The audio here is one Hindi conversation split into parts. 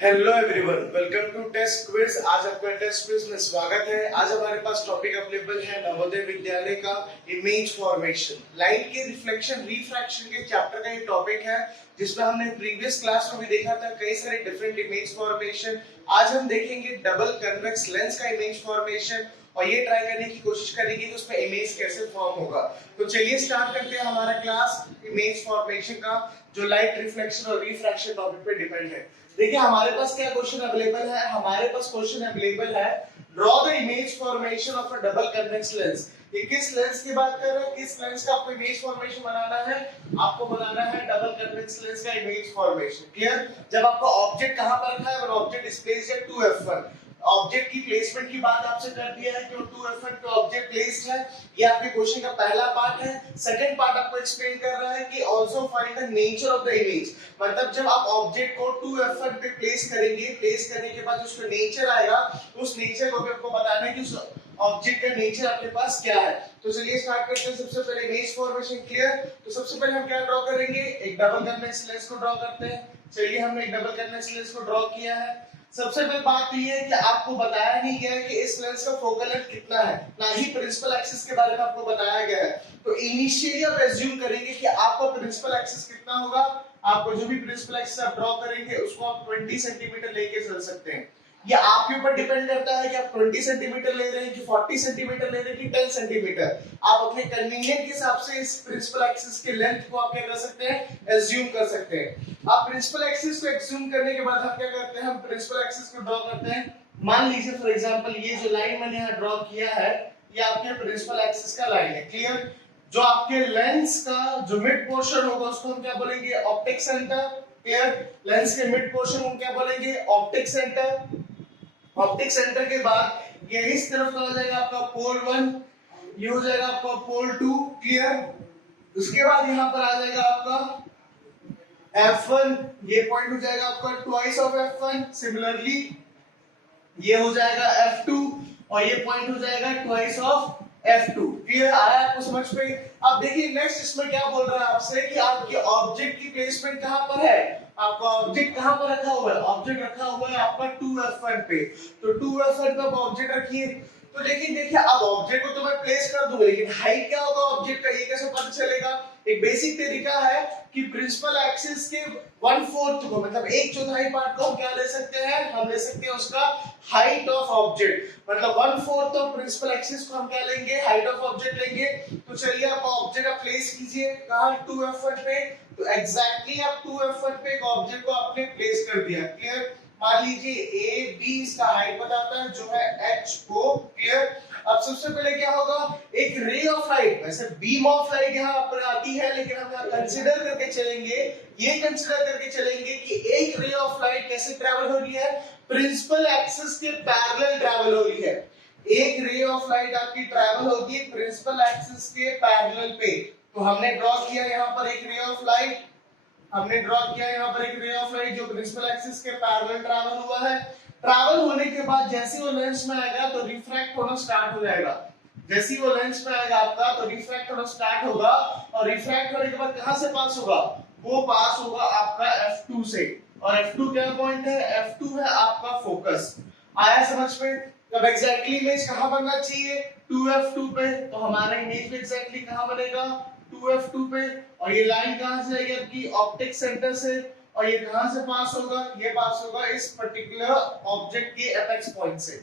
Hello everyone, welcome to test quiz. आज आपका टेस्ट क्विज में स्वागत है। आज हमारे पास टॉपिक अवेलेबल है नवोदय विद्यालय का इमेज फॉर्मेशन। लाइट के रिफ्लेक्शन रिफ्रैक्शन के चैप्टर का ये टॉपिक है, जिसमें हमने प्रीवियस क्लास में भी देखा था कई सारे डिफरेंट इमेज फॉर्मेशन। आज हम देखेंगे डबल कन्वेक्स लेंस का इमेज फॉर्मेशन और ये ट्राई करने की कोशिश करेंगे कि उसमें इमेज कैसे फॉर्म होगा। तो चलिए स्टार्ट करते हैं हमारा क्लास इमेज फॉर्मेशन का, जो लाइट रिफ्लेक्शन और रिफ्रैक्शन टॉपिक पे डिपेंड है। देखिए हमारे पास क्या क्वेश्चन अवेलेबल है। हमारे पास क्वेश्चन अवेलेबल है, draw the image formation of a double convex lens. ये किस लेंस की बात कर रहे हैं, किस लेंस का आपको इमेज फॉर्मेशन बनाना है? आपको बनाना है डबल कन्वेक्स लेंस का इमेज फॉर्मेशन। क्लियर? जब आपका ऑब्जेक्ट कहां पर रखा है, object is placed at 2f1। Object की प्लेसमेंट की बात आपसे कर दिया है कि वो 2f1 पे ऑब्जेक्ट प्लेस्ड है। ये आपके क्वेश्चन का पहला पार्ट है। सेकंड पार्ट आपको एक्सप्लेन कर रहा है कि also find the nature of the image. मतलब जब आप ऑब्जेक्ट को 2f1 पे प्लेस करेंगे, प्लेस करने के बाद उसका नेचर आएगा, उस नेचर को भी आपको बताना है कि उस ऑब्जेक्ट का नेचर आपके पास क्या है। तो चलिए स्टार्ट करते हैं। सबसे पहले इमेज फॉर्मेशन। क्लियर? तो सबसे पहले हम क्या ड्रॉ करेंगे, एक डबल कन्वेक्स लेंस को ड्रॉ करते हैं। चलिए हमने एक डबल कन्वेक्स लेंस को ड्रॉ किया है। सबसे पहले बात तो ये है कि आपको बताया नहीं गया है कि इस लेंस का फोकल लेंथ कितना है, ना ही प्रिंसिपल एक्सिस के बारे में आपको बताया गया है। तो इनिशियली आप एज्यूम करेंगे कि आपका प्रिंसिपल एक्सिस कितना होगा। आपको जो भी प्रिंसिपल एक्सिस आप ड्रॉ करेंगे उसको आप 20 सेंटीमीटर लेके चल सकते हैं। ये आपके ऊपर डिपेंड करता है कि आप 20 सेंटीमीटर ले रहे हैं कि 40 सेंटीमीटर ले रहे हैं कि 10 सेंटीमीटर। आप अपने कन्वीनियंट के हिसाब से इस प्रिंसिपल एक्सिस के लेंथ को आप क्या कर सकते हैं, एज्यूम कर सकते हैं। आप प्रिंसिपल एक्सिस को एज्यूम करने के बाद हम क्या करते हैं, हम प्रिंसिपल एक्सिस को ड्रॉ करते हैं। मान लीजिए फॉर एग्जांपल ये जो लाइन मैंने यहां ड्रॉ किया है, ये आपके प्रिंसिपल एक्सिस का लाइन है। क्लियर? जो आपके लेंस का जो मिड पोर्शन होगा उसको हम क्या बोलेंगे, ऑप्टिक सेंटर। क्लियर? लेंस के मिड पोर्शन को क्या बोलेंगे, ऑप्टिक सेंटर। ऑप्टिक सेंटर के बाद ये इस तरफ का हो जाएगा आपका पोल 1, ये हो जाएगा आपका पोल 2। क्लियर? उसके बाद यहां पर आ जाएगा आपका F1, ये पॉइंट हो जाएगा आपका ट्वाइस ऑफ F1। सिमिलरली ये हो जाएगा F2 और ये पॉइंट हो जाएगा ट्वाइस ऑफ F2। क्लियर? आया आपको समझ पे? अब देखिए नेक्स्ट इसमें क्या बोल रहा है आपसे कि आपके ऑब्जेक्ट की प्लेसमेंट कहां पर है। आपका ऑब्जेक्ट कहां पर रखा हुआ है? ऑब्जेक्ट रखा हुआ है आपका 2f1 पे। तो 2f1 पे आप ऑब्जेक्ट रखिए। तो देखिए अब ऑब्जेक्ट को तो मैं प्लेस कर दूंगा, लेकिन हाइट क्या होगा ऑब्जेक्ट का, ये कैसे पता चलेगा? एक बेसिक तरीका है कि प्रिंसिपल एक्सिस के 1/4 को, मतलब 1/4 पार्ट को हम क्या ले सकते हैं, हम ले सकते हैं उसका हाइट ऑफ ऑब्जेक्ट। मतलब 1/4 ऑफ प्रिंसिपल एक्सिस को हम क्या लेंगे, हाइट ऑफ ऑब्जेक्ट लेंगे। तो चलिए आप ऑब्जेक्ट का प्लेस कीजिए कहां, 2f1 पे। तो एग्जैक्टली आप 2f1 पे एक ऑब्जेक्ट को आपने प्लेस कर दिया। क्लियर? मान लीजिए ए बी इसका हाइट बताता है जो है h ओ। क्लियर? अब सबसे पहले क्या होगा, एक रे ऑफ लाइट, वैसे बीम ऑफ लाइट यहाँ पर आती है, लेकिन हम यहाँ कंसीडर करके चलेंगे, ये कंसीडर करके चलेंगे कि एक रे ऑफ लाइट कैसे ट्रैवल हो रही है, प्रिंसिपल एक्सिस के पैरेलल ट्रैवल हो रही है। एक रे ऑफ लाइट आपकी ट्रैवल होगी प्रिंसिपल एक्सिस के पैरेलल पे। तो हमने ड्रॉ किया यहाँ पर एक रे ऑफ लाइट, हमने ड्रॉ किया यहाँ पर एक रे ऑफ लाइट जो प्रिंसिपल एक्सिस के पैरेलल ट्रैवल हुआ है। ट्रैवल होने के बाद जैसे वो लेंस में आएगा तो रिफ्रैक्ट होना स्टार्ट हो जाएगा। जैसे वो लेंस में आएगा आपका तो रिफ्रैक्ट होना स्टार्ट होगा, और रिफ्रैक्ट होने के बाद कहां से पास होगा, वो पास होगा आपका F2 से। और F2 क्या पॉइंट है, F2 है आपका फोकस। आया समझ में? तब एग्जैक्टली इमेज कहां बनना चाहिए, 2f2 पे। तो हमारा इमेज एग्जैक्टली कहां बनेगा, 2f2 पे। और ये लाइन कहां से आएगी आपकी, ऑप्टिक सेंटर से। और ये कहां से पास होगा, ये पास होगा इस पर्टिकुलर ऑब्जेक्ट के एपेक्स पॉइंट से।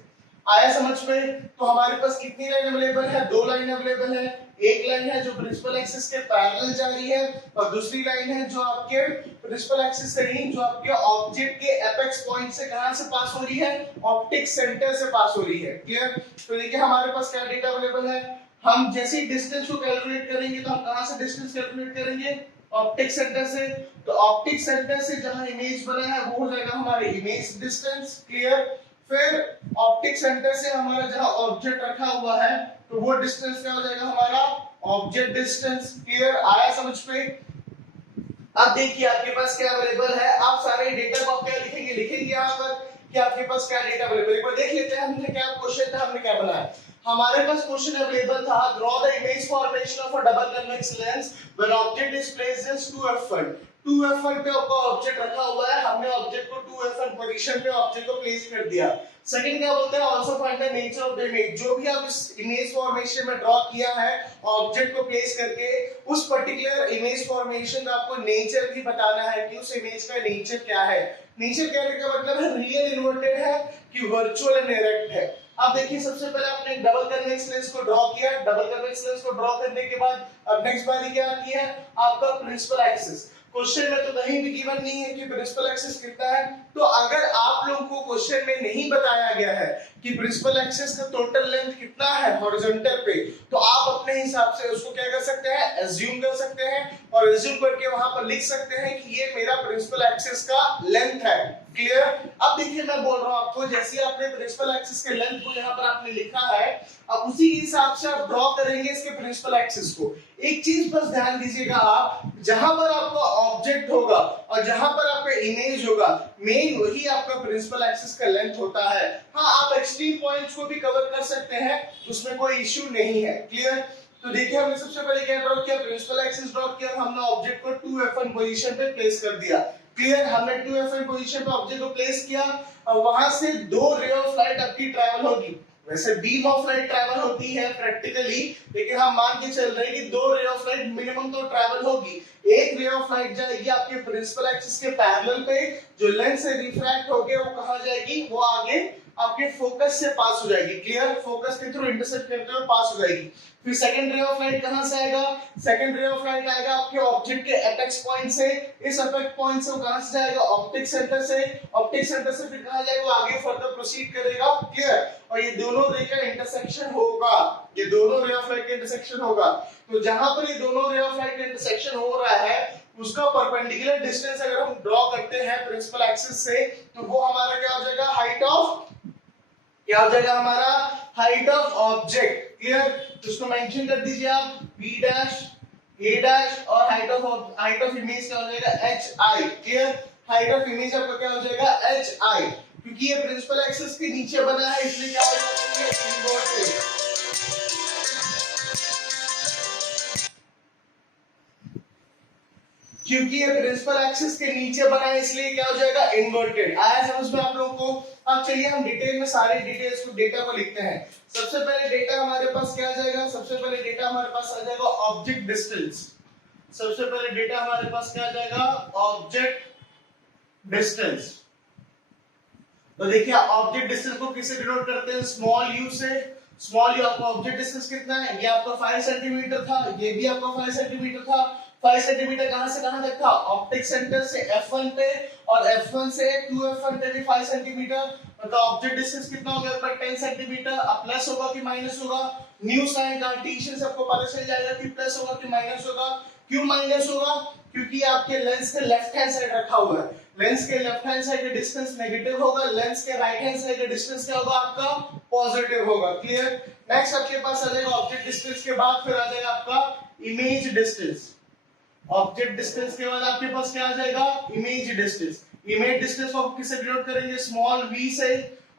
आया समझ में? तो हमारे पास कितनी लाइन अवेलेबल है, दो लाइन अवेलेबल है। एक लाइन है जो प्रिंसिपल एक्सिस के पैरेलल जा रही है, और दूसरी लाइन है जो आपके प्रिंसिपल एक्सिस से नहीं, जो आपके ऑब्जेक्ट के एपेक्स पॉइंट से कहां से पास हो रही है, ऑप्टिक सेंटर से पास हो रही है। क्लियर? तो देखिए हमारे पास क्या डेटा अवेलेबल है। हम जैसे ही डिस्टेंस को कैलकुलेट करेंगे तो हम कहां से डिस्टेंस कैलकुलेट करेंगे, ऑप्टिक सेंटर से। तो ऑप्टिक सेंटर से जहां इमेज बना है वो हो जाएगा हमारे इमेज डिस्टेंस। क्लियर? फिर ऑप्टिक सेंटर से हमारा जहां ऑब्जेक्ट रखा हुआ है तो वो डिस्टेंस क्या हो जाएगा हमारा, ऑब्जेक्ट डिस्टेंस। क्लियर? आया समझ में? अब देखिए आपके पास क्या अवेलेबल है। आप सारे डेटा को आप क्या लिखेंगे यहाँ पर कि आपके पास क्या डेटा अवेलेबल है। एक बार देख लेते हैं हमने क्या क्वेश्चन था, हमने क्या बनाया। हमारे पास क्वेश्चन अवेलेबल था, draw the image formation of a double convex lens when object is placed in 2f1। 2f1 पे आपका ऑब्जेक्ट रखा हुआ है, हमने ऑब्जेक्ट को 2f1 पोजीशन पे ऑब्जेक्ट को प्लेस कर दिया। सेकंड क्या बोलते हैं, also find the nature of the image. जो भी आप इस इमेज फॉर्मेशन में ड्रॉ किया है ऑब्जेक्ट को प्लेस करके, उस पर्टिकुलर इमेज फॉर्मेशन का आपको नेचर भी बताना है कि उस इमेज का नेचर क्या है। नेचर कहने का मतलब है रियल इन्वर्टेड है कि वर्चुअल एंड डायरेक्ट है। अब देखिए, सबसे पहले आपने एक डबल कन्वेक्स लेंस को ड्रॉ किया। डबल कन्वेक्स लेंस को ड्रॉ करने के बाद अब नेक्स्ट बारी क्या आती है, आपका प्रिंसिपल एक्सिस। क्वेश्चन में तो कहीं भी गिवन नहीं है कि प्रिंसिपल एक्सिस कितना है, तो अगर आप लोगों को क्वेश्चन में नहीं बताया गया है कि प्रिंसिपल एक्सिस का टोटल लेंथ कितना है हॉरिजॉन्टल पे, तो आप अपने हिसाब से उसको क्या कर सकते हैं, एज्यूम कर सकते हैं और एज्यूम करके वहां पर लिख सकते हैं कि ये मेरा प्रिंसिपल एक्सिस का लेंथ है। क्लियर? अब देखिए, मैं बोल रहा हूं आपको, जैसे आपने प्रिंसिपल एक्सिस के लेंथ को यहाँ पर आपने लिखा है, अब उसी के हिसाब से आप ड्रॉ करेंगे इसके प्रिंसिपल एक्सिस को। एक चीज बस ध्यान दीजिएगा, आप जहां पर आपका ऑब्जेक्ट होगा और जहां पर आपका इमेज होगा, मेन वही आपका प्रिंसिपल एक्सिस का लेंथ होता है। हाँ, आप एक्सट्रीम पॉइंट्स को भी कवर कर सकते हैं, उसमें कोई इश्यू नहीं है। क्लियर? तो देखिए, हमने सबसे पहले क्या ड्रॉ किया, प्रिंसिपल एक्सिस ड्रॉ किया, हमने ऑब्जेक्ट को 2f1 पोजीशन पे प्लेस कर दिया। क्लियर? हमने 2f1 पोजीशन पे ऑब्जेक्ट को प्लेस किया और वहां से दो रे ऑफ लाइट आपकी ट्रैवल होगी। वैसे बीम ऑफ लाइट ट्रैवल होती है प्रैक्टिकली, लेकिन हम मान के चल रहे हैं कि दो रे ऑफ लाइट मिनिमम तो ट्रैवल होगी। एक रे ऑफ लाइट जाएगी आपके प्रिंसिपल एक्सिस के पैरेलल पे, जो लेंस से रिफ्रैक्ट होके वो कहां जाएगी, वो आगे आपके फोकस से पास हो जाएगी। क्लियर? फोकस के थ्रू इंटरसेप्ट करते हुए पास हो जाएगी। फिर सेकंड रे ऑफ लाइट कहां से आएगा, सेकंड रे ऑफ लाइट आएगा आपके ऑब्जेक्ट के एपेक्स पॉइंट से। इस एपेक्स पॉइंट से वो कहां से जाएगा, ऑप्टिक सेंटर से। ऑप्टिक सेंटर से फिर कहां जाएगा, वो आगे फर्दर प्रोसीड करेगा। क्लियर? और ये दोनों रे का इंटरसेक्शन होगा, ये दोनों रे ऑफ लाइट का इंटरसेक्शन होगा। तो जहां पर ये दोनों रे ऑफ लाइट का इंटरसेक्शन हो रहा है, उसका परपेंडिकुलर डिस्टेंस अगर हम ड्रॉ करते हैं प्रिंसिपल एक्सिस से, तो वो हमारा क्या हो जाएगा, हाइट ऑफ, क्या हो जाएगा हमारा, हाइट ऑफ ऑब्जेक्ट। क्लियर? तो उसको मेंशन कर दीजिए आप, b डैश, a डैश, और हाइट ऑफ इमेज क्या हो जाएगा, hi। Clear? Height of image आपका क्या हो जाएगा, hi। क्योंकि ये प्रिंसिपल एक्सिस के नीचे बना है, इसलिए क्या हो जाएगा, ये इन्वर्टेड। क्योंकि ये प्रिंसिपल एक्सिस के नीचे बना है, इसलिए क्या हो जाएगा, इन्वर्टेड। आया समझ में आप लोगों को? अब चलिए हम डिटेल में सारे डिटेल्स को, डेटा को लिखते हैं। सबसे पहले डेटा हमारे पास क्या आ जाएगा, सबसे पहले डेटा हमारे पास आ जाएगा ऑब्जेक्ट डिस्टेंस। सबसे पहले डेटा हमारे पास क्या आ जाएगा, ऑब्जेक्ट डिस्टेंस। तो देखिए, ऑब्जेक्ट डिस्टेंस को किससे डिनोट करते हैं, स्मॉल यू से। स्मॉल यू आपका ऑब्जेक्ट डिस्टेंस कितना है, ये आपका 5 सेंटीमीटर था, ये भी आपका 5 सेंटीमीटर था। 5 सेंटीमीटर कहां से कहां तक था, ऑप्टिक सेंटर से f1 पे, और f1 से 2f1 पे भी 5 सेंटीमीटर। मतलब ऑब्जेक्ट डिस्टेंस कितना हो गया आपका, 10 सेंटीमीटर। अब प्लस होगा कि माइनस होगा, न्यू साइन कार्टेशियन से आपको पता चल जाएगा कि प्लस होगा कि माइनस होगा। क्यों माइनस होगा, क्योंकि आपके लेंस के लेफ्ट हैंड साइड रखा हुआ है। लेंस के लेफ्ट हैंड साइड का डिस्टेंस नेगेटिव होगा, लेंस के राइट हैंड साइड का डिस्टेंस क्या होगा आपका, पॉजिटिव होगा। क्लियर? नेक्स्ट आपके पास आ जाएगा ऑब्जेक्ट डिस्टेंस के बाद फिर आ जाएगा आपका इमेज डिस्टेंस। ऑब्जेक्ट डिस्टेंस के बाद आपके पास क्या आ जाएगा, इमेज डिस्टेंस। इमेज डिस्टेंस को किससे डिनोट करेंगे, स्मॉल v से।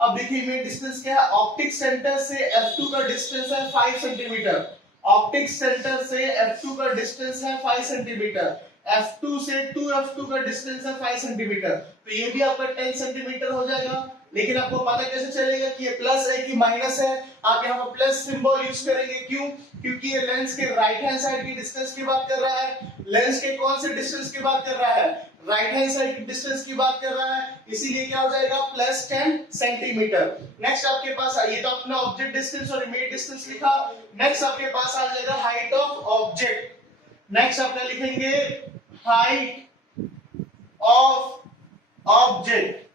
अब देखिए, इमेज डिस्टेंस क्या है, ऑप्टिक सेंटर से f2 का डिस्टेंस है 5 सेंटीमीटर। ऑप्टिक सेंटर से f2 का डिस्टेंस है 5 सेंटीमीटर। f2 से 2f2 का डिस्टेंस है 5 सेंटीमीटर। तो ये भी आपका 10 सेंटीमीटर हो जाएगा। लेकिन आपको पता कैसे चलेगा कि ये प्लस है कि माइनस है, आप यहाँ पर प्लस सिंबल यूज करेंगे। क्यों? क्योंकि ये लेंस के राइट हैंड साइड की डिस्टेंस की बात कर रहा है। लेंस के कौन से डिस्टेंस की बात कर रहा है, राइट हैंड साइड की डिस्टेंस की बात कर रहा है, इसीलिए क्या हो जाएगा, प्लस 10 सेंटीमीटर। नेक्स्ट आपके पास, ये तो अपना ऑब्जेक्ट डिस्टेंस और इमेज डिस्टेंस लिखा। नेक्स्ट आपके पास आ जाएगा हाइट ऑफ ऑब्जेक्ट। नेक्स्ट आप क्या लिखेंगे, हाइट ऑफ ऑब्जेक्ट।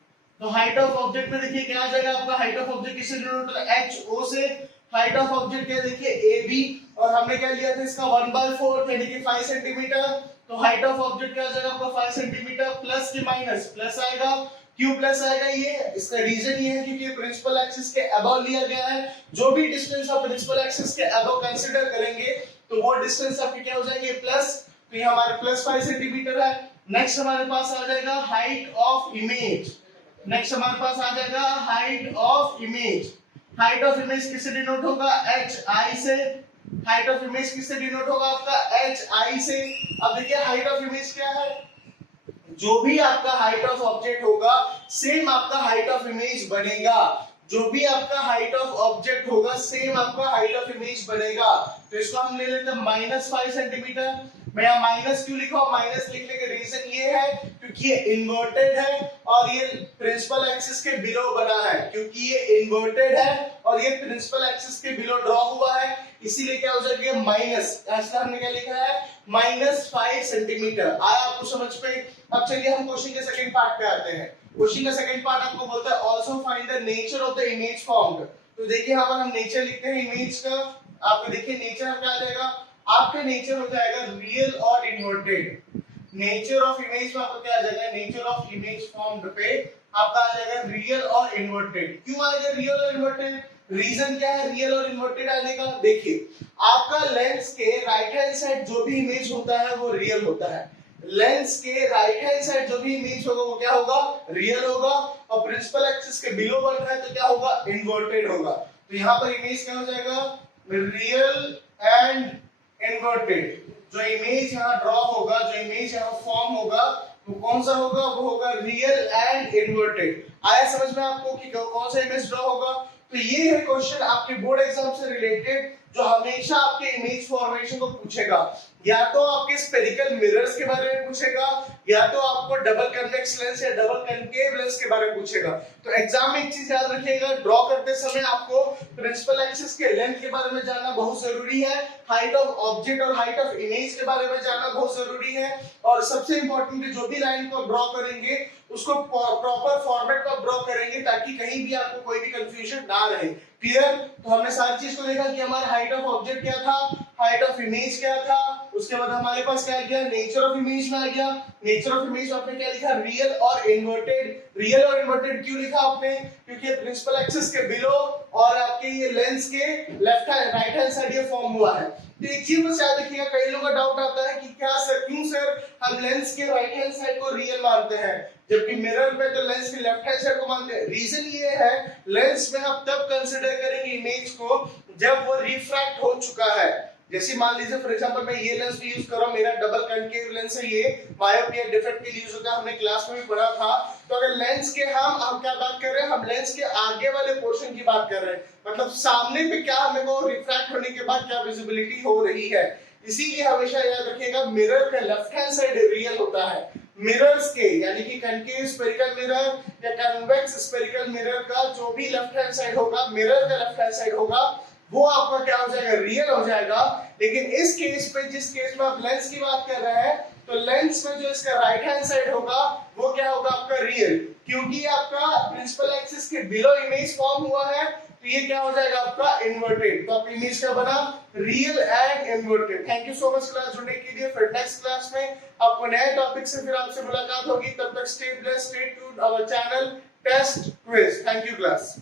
तो हाइट ऑफ ऑब्जेक्ट में देखिए क्या आ जाएगा आपका, हाइट ऑफ ऑब्जेक्ट किससे डिनोट होता है, HO से। हाइट ऑफ ऑब्जेक्ट क्या देखिए, AB, और हमने क्या लिया था इसका 1/4 यानी कि 5 सेंटीमीटर। तो हाइट ऑफ ऑब्जेक्ट क्या आ जाएगा आपका 5 सेंटीमीटर। प्लस की माइनस, प्लस आएगा। क्यों प्लस आएगा, ये इसका रीजन ये है क्योंकि प्रिंसिपल एक्सिस के अबव लिया गया है। जो भी डिस्टेंस आप प्रिंसिपल एक्सिस के अबव कंसीडर करेंगे तो वो डिस्टेंस आपके क्या हो जाएंगे, प्लस। तो ये हमारे प्लस 5 सेंटीमीटर है। नेक्स्ट हमारे पास आ जाएगा हाइट ऑफ इमेज। नेक्स्ट हमारे पास आ जाएगा height of image. Height of image किससे डिनोट होगा, एच आई से। हाइट ऑफ इमेज किससे डिनोट होगा आपका, एच आई से। अब देखिए हाइट ऑफ इमेज क्या है, जो भी आपका हाइट ऑफ ऑब्जेक्ट होगा सेम आपका हाइट ऑफ इमेज बनेगा। जो भी आपका हाइट ऑफ ऑब्जेक्ट होगा सेम आपका हाइट ऑफ इमेज बनेगा। तो इसको हम ले लेते हैं -5 सेंटीमीटर। मैं यहाँ माइनस क्यों लिखा हूं, माइनस लिखने का रीजन ये है क्योंकि ये इन्वर्टेड है और ये प्रिंसिपल एक्सिस के बिलो बना है। क्योंकि ये इन्वर्टेड है और ये प्रिंसिपल एक्सिस के बिलो ड्रॉ हुआ है, इसीलिए क्या हो जाएगा माइनस। ऐसा हमने क्या लिखा है, -5 सेंटीमीटर। आया आपको समझ पे। अब चलिए हम क्वेश्चन के सेकंड पार्ट पे आते हैं। क्वेश्चन का सेकंड पार्ट आपको बोलता है also find the nature of the image formed. तो देखिए यहाँ पर हम नेचर लिखते हैं इमेज का। आपको देखिए नेचर क्या आ जाएगा, आपका नेचर हो जाएगा रियल और इन्वर्टेड। नेचर ऑफ इमेज में आपका क्या आ जाएगा, नेचर ऑफ इमेज फॉर्म्ड पे आपका आ जाएगा रियल और इन्वर्टेड। क्यों आएगा रियल और इन्वर्टेड, रीजन क्या है रियल और इन्वर्टेड आने का। देखिए आपका लेंस के राइट हैंड साइड जो भी इमेज होता है वो रियल होता है। लेंस के राइट हैंड साइड जो भी इमेज होगा वो क्या होगा, रियल होगा। और प्रिंसिपल एक्सिस के बिलो बन रहा है तो क्या होगा, इन्वर्टेड होगा। तो यहाँ पर इमेज क्या हो जाएगा, रियल एंड इन्वर्टेड। जो इमेज यहाँ ड्रॉ होगा, जो इमेज यहाँ फॉर्म होगा वो कौन सा होगा, वो होगा रियल एंड इन्वर्टेड। आया समझ में आपको कि कौन सा इमेज ड्रॉ होगा। तो ये है क्वेश्चन आपके बोर्ड एग्जाम से रिलेटेड जो हमेशा आपके इमेज फॉर्मेशन को पूछेगा। या तो आपके स्फेरिकल मिरर्स के बारे में पूछेगा, या तो आपको डबल कन्वेक्स लेंस या डबल कनकेव लेंस के बारे में पूछेगा। तो एग्जाम में एक चीज याद रखिएगा, ड्रॉ करते समय आपको प्रिंसिपल एक्सिस के लेंथ के बारे में जानना बहुत जरूरी है, हाइट ऑफ ऑब्जेक्ट और हाइट ऑफ इमेज के बारे में जानना बहुत जरूरी है, और सबसे इंपॉर्टेंट जो भी लाइन को ड्रॉ करेंगे उसको प्रॉपर फॉर्मेट में ड्रॉ करेंगे ताकि कहीं भी आपको कोई भी कंफ्यूजन ना रहे। क्लियर। तो हमने सारी चीज को देखा कि हमारा हाइट ऑफ ऑब्जेक्ट क्या था, हाइट ऑफ इमेज क्या था, उसके बाद हमारे पास क्या आ गया, नेचर ऑफ इमेज में आ गया। नेचर ऑफ इमेज आपने क्या लिखा, रियल और इन्वर्टेड। रियल और इन्वर्टेड क्यों लिखा आपने, क्योंकि प्रिंसिपल एक्सिस के बिलो और आपके ये लेंस के left hand right hand side ये फॉर्म हुआ है। तो एक चीज बस याद रखिएगा, कई लोगों का डाउट आता है कि क्या सर, क्यों सर हम लेंस के राइट हैंड साइड को रियल मानते हैं जबकि मिरर पे तो लेंस के लेफ्ट हैंड साइड को मानते हैं। रीजन ये है, लेंस में हम तब कंसीडर करेंगे इमेज को जब वो रिफ्रैक्ट हो चुका है। जैसे मान लीजिए फॉर एग्जांपल मैं ये लेंस यूज कर रहा हूं, मेरा डबल कनकेव लेंस है, ये मायोपिया डिफेक्ट के लिए यूज होता है, हमने क्लास में भी पढ़ा था। तो अगर लेंस के हम क्या बात कर रहे हैं, हम लेंस के आगे वाले पोर्शन की बात कर रहे हैं, मतलब सामने पे क्या हमें को रिफ्रैक्ट होने के बाद क्या विजिबिलिटी हो रही है। इसीलिए हमेशा याद रखिएगा मिरर का लेफ्ट हैंड साइड रियल होता है। मिरर्स के यानी कि कनकेव स्फेरिकल मिरर या कन्वेक्स स्फेरिकल मिरर का जो भी लेफ्ट हैंड साइड होगा, मिरर का लेफ्ट हैंड साइड होगा, वो आपका क्या हो जाएगा, रियल हो जाएगा। लेकिन इस केस पे, जिस केस में आप लेंस की बात कर रहे हैं, तो लेंस में जो इसका राइट हैंड साइड होगा वो क्या होगा आपका रियल, क्योंकि आपका प्रिंसिपल एक्सिस के बिलो इमेज फॉर्म हुआ है। तो ये क्या हो जाएगा आपका इन्वर्टेड। तो आप इमेज क्या बना, real and inverted. Thank you so much class जुड़ने के लिए। फिर नेक्स्ट क्लास में आपको नए टॉपिक से फिर आपसे मुलाकात होगी। तब तक stay blessed, stay tuned our channel test quiz. Thank you class.